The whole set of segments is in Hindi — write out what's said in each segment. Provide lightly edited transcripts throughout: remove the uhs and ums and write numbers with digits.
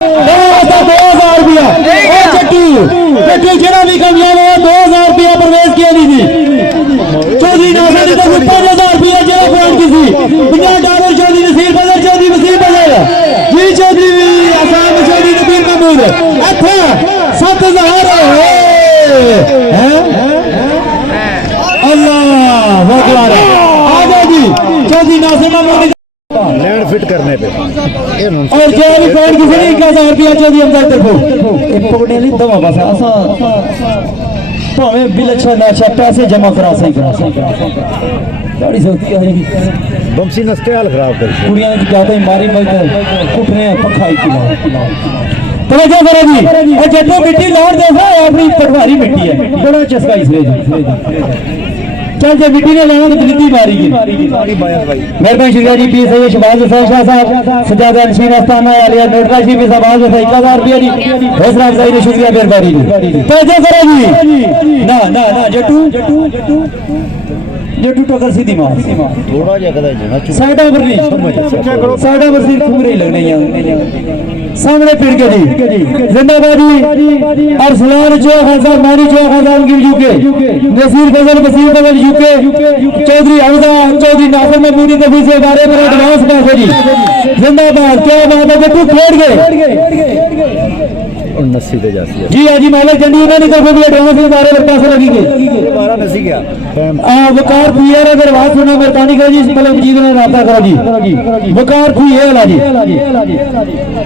2000 रुपया चट्टू जेड़ा भी कामयाब हुआ 2000 रुपया प्रवेश किया नहीं थी। चौधरी नासिर की तरफ 5000 रुपया जेड़ा पॉइंट की थी। $50 चौधरी नसीर बदल चौधरी वसीम बदल जी चौधरी आसाम चौधरी नबीर महमूद अच्छा 7000 अल्लाह आजा जी चौधरी नासिर महमूद लैंड फिट करने पे और जेरी पॉइंट किसी ने 1000 रुपया चौधरी हमदर्द तरफों पकड़ने ली दवा बस ऐसा भावे बिल अच्छा पैसे जमा करा सही गाड़ी सोती है बमसी नस्ते हाल खराब कर कुड़ियां की ज्यादा मारी मत उठ रहे हैं पखा ही तो क्या करो जी और जट्टू मिट्टी लौट देखा अपनी पटवारी मिट्टी है बड़ा चस्का इसलिए चल जे मिट्टी ने लाया तो बिल्ली मारी मेहरबानी शुक्रिया जी पी सही शबाज हुसैन शाह साहब सजाद नशीन अस्ताना आलिया नोटराशी भी सबाज हुसैन 1000 रुपया जी हौसला अफजाई ने शुक्रिया मेहरबानी जी तो जो करो जी ना ना ना जट्टू टक्कर सीधी मार थोड़ा जगह साइडा पर नहीं साइडा पर सिर्फ घूम रही लगने यहाँ सामने फिर के जी जिंदाबाद जी अरसलान चौक हजार मानी चौक हजार की यूके नसीर फजल वसीम फजल यूके चौधरी हमजा चौधरी नासिर महमूदी नबी से बारे में एडवांस पैसे जी जिंदाबाद क्या बात है जट्टू खेल गए 79 पे जाती है जी हाजी मालिक जंडी उन्होंने तरफ भी एडवांस में बारे में पैसे लगेंगे 12 नसी क्या वकार पियर अगर बात सुना मेहरबानी करो जी मतलब जी ने राब्ता करो जी वकार पियर वाला जी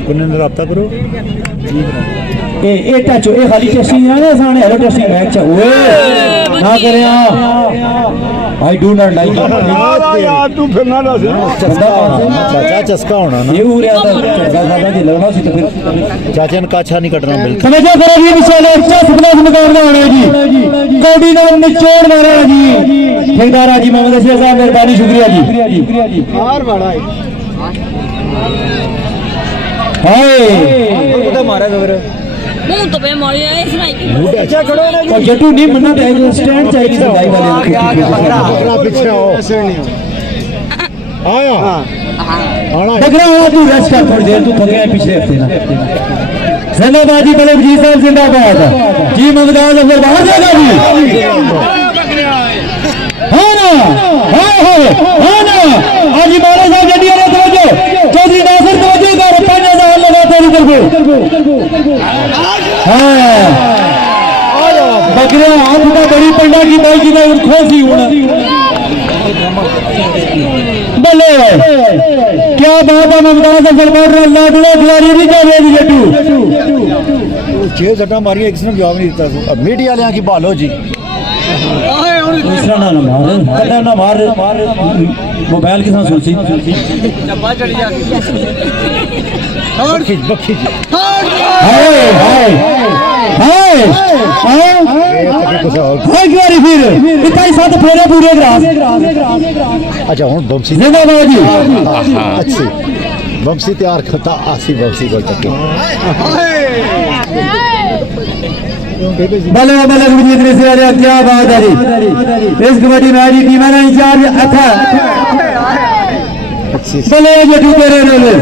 कुन राब्ता करो ए टच ए खाली टेस्टिंग ना साने हेलो टेस्टिंग मैच ओए ना करे आई डू नॉट लाइक यार तू फिर ना चाचा चस्का होना ना ये उरे आता चस्का खादा जी लगना सी तो फिर चाचा ने काछा नहीं कटना बिल्कुल समझो करो जी इंशाल्लाह अच्छा सपना मुकाबला होना जी कौड़ी नाम निचोड़ मारा जी ठेकेदार जी मोहम्मद अशरफ साहब मेहरबानी शुक्रिया जी हार बड़ा हाय पता मारा खबर मुंह तो पे मारी है इसमें अच्छा खड़ो ना और जट्टू नहीं मन्ना चाहिए स्टैंड चाहिए सगाई वाले बकरा पीछे आओ आया आना बकरा हुआ तू रेस्ट कर थोड़ी देर तू थक गया पिछले हफ्ते ना जिंदाबाद जी मलिक जी साहब जिंदाबाद जी मुमताज अफजल बाहर जाएगा जी हाँ ना हाँ ना आज मारा साहब जडिया ने तवज्जो चौधरी नासिर तवज्जो कर 5000 लगा तेरी तरफ हाँ बकरिया हाथ का बड़ी पंडा की बाई की ना खोसी होना बल्ले क्या बात है मुमताज अफजल बाहर लाडला खिलाड़ी नहीं जा रहे जट्टू 6 सट्टा मारी किसने जवाब नहीं दिता मीडिया वाले की भालो जी दूसरा ना मार मोबाइल के साथ सुनसी बखी फिर इतना साथ फेरे पूरे ग्रास अच्छा हूँ बमसी जिंदाबाद जी अच्छी बमसी तैयार करता आसी बमसी को तक बल्ले बल्ले जीतने से आ क्या बात है जी इस कबड्डी में आज टीम है इंचार्ज अच्छा बल्ले जट्टू तेरे रोले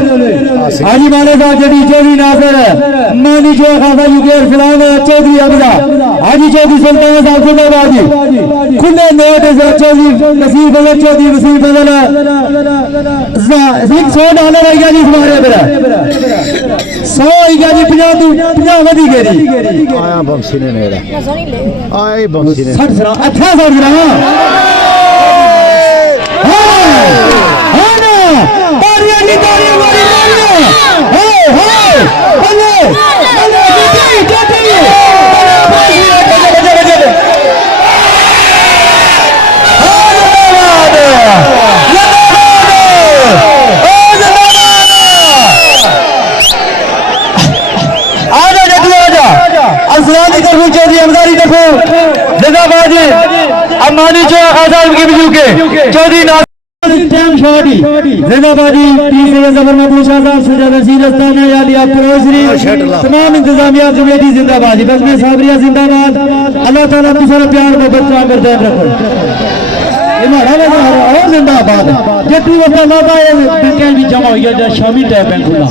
हाजी माले साहब जड़ी चौधरी नासिर मानी जो खासा यूके सलाम चौधरी हमजा हाजी चौधरी सुल्तान साहब जिंदाबाद जी खुले नोट चौधरी नसीर फजल चौधरी वसीम फजल $100 हो गया जी तुम्हारे मेरा 100 हो गया जी 50 वधी गई आया बमसी ने नेड़ा आए बमसी ने 60 सरा अच्छा 60 सरा तारियां की तारियां मारी बल्ले बल्ले जीती असलानी तरफ चौधरी हमदारी तरफ जिंदाबाद अम्मानी चौक आजाद की बिजू चौधरी टाइम शॉट जिंदाबाद तीसरे जबर में पूछा था सजाद रशीद अस्ताना यालिया कुरैशी तमाम इंतजामिया कमेटी जिंदाबाद बस में साबरिया जिंदाबाद अल्लाह ताला दूसरा प्यार मोहब्बत का बरदान रखो ये माड़ा लगा और जिंदाबाद जट्टू वफा लादा बिल्कुल भी जमा हो गया शामी टैप बैंक खुला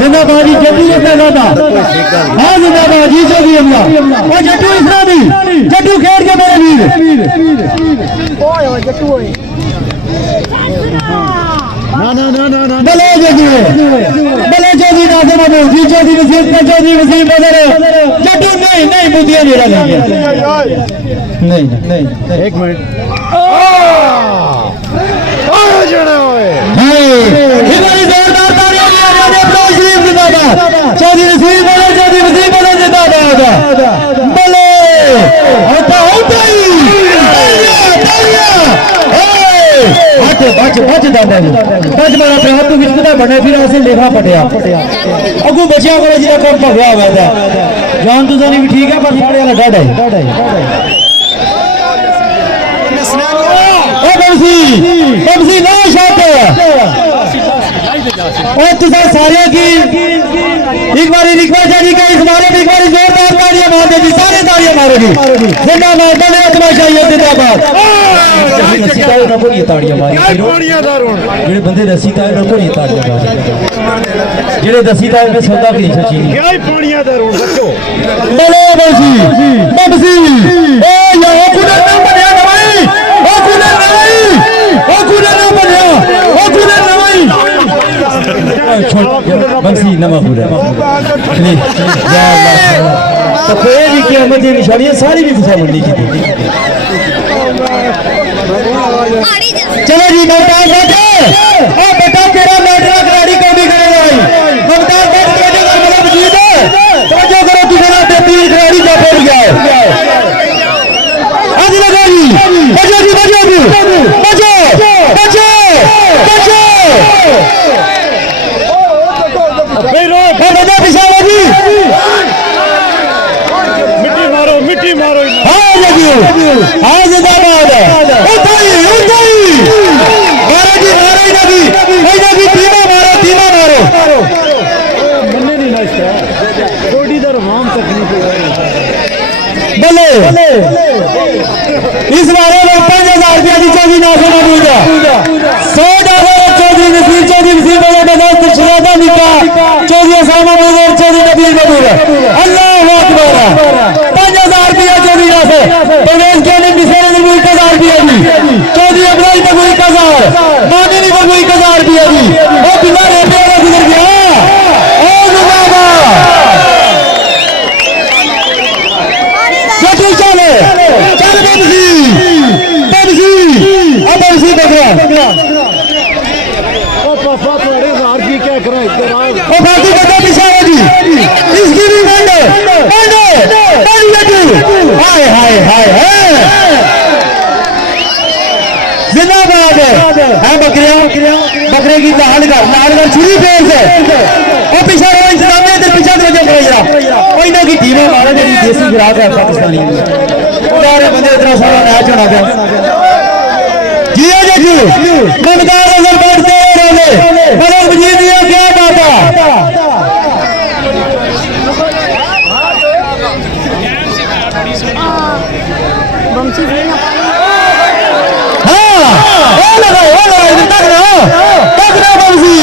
जिंदाबाद जी जट्टू वफा लादा हां जिंदाबाद जी जो भी हमला और जट्टू इसरा भी जट्टू खेल के मेरे वीर ओए जट्टू ओए ना बले चौधरी नाज़िम अहमद जी चौधरी वसीम का चौधरी वसीम बदर जट्टू नहीं बुद्धियां नेड़ा ले गया नहीं एक मिनट जड़ा ओए हमारी जोरदार तालियां आ रही है अफरोज शरीफ जिंदाबाद चौधरी वसीम बदर जिंदाबाद बले होता ही बच दादा जी बच मेरा प्यार तू किसका बने फिर ऐसे लेखा पटिया अगू बचिया को जिला कम भगया हुआ था जान तो जानी भी ठीक है पर साढ़े वाला डाढ़ा है ओ बमसी ना शॉट और तुझे सारे की एक बार रिक्वेस्ट है कि इस बारे में एक बार जोरदार तालियां मार दे सारे तालियां मारोगी जिंदाबाद बने तमाशा ये जिंदाबाद रस्सी ताए ना को ये तालियां मारी जेड़े बंदे रस्सी ताए ना को ये तालियां मारी जेड़े रस्सी ताए पे सौदा की सच्ची क्या ही पानिया दा रोड बच्चो बोलो बमसी ए यहाँ कुदर ना बनया भाई ओ कुदर ना बनया ओ कुदर ना भाई बंसी नमा पूरा तो कोई भी कीमत की निशानियां सारी भी गुस्सा मंडी की चलो जी ममताज बेटा तेरा मैडरा खिलाड़ी को भी करेगा भाई ममताज जीत तवज्जो करो तुम्हारा बेहतरीन खिलाड़ी जा पहुंच गया है आज लगा जी बचो पिछावा जी मिट्टी मारो हाँ जिंदाबाद धीमा मारो मन्ने नहीं ना इसका थोड़ी देर हम तकलीफ बल्ले इस बारे में 5000 रुपया की चौधरी नाज़िम अहमद 100 डॉलर चौधरी नसीर चौधरी वसीम बदर शरादा निका चौधरी सामा बदर चौधरी नबील बदर अल्लाहु अकबर 5000 रुपया चौधरी नाज़िम परवेज के ने मिसरे ने 1000 रुपया दी चौधरी अब्राहिम ने 1000 मानी ने 1000 रुपया दी और बिना रेपे वाला गुजर गया ओ जिंदाबाद चले बमसी बकरा की क्या करा और बाकी बता पिछावा जी इसकी भी हाय जिंदाबाद है बकरे की लाल कर छुरी फेर से और पीछा रो इंतजाम है इधर पीछा वजह करेगा कोई ना की टीमें मारे मेरी देसी गिराक है पाकिस्तानी सारे बंदे इतना सारा मैच होना था जिया जू ममताज अजहर बढ़ते रहे बड़े वजीर दिया क्या बात बमसी लगा बमसी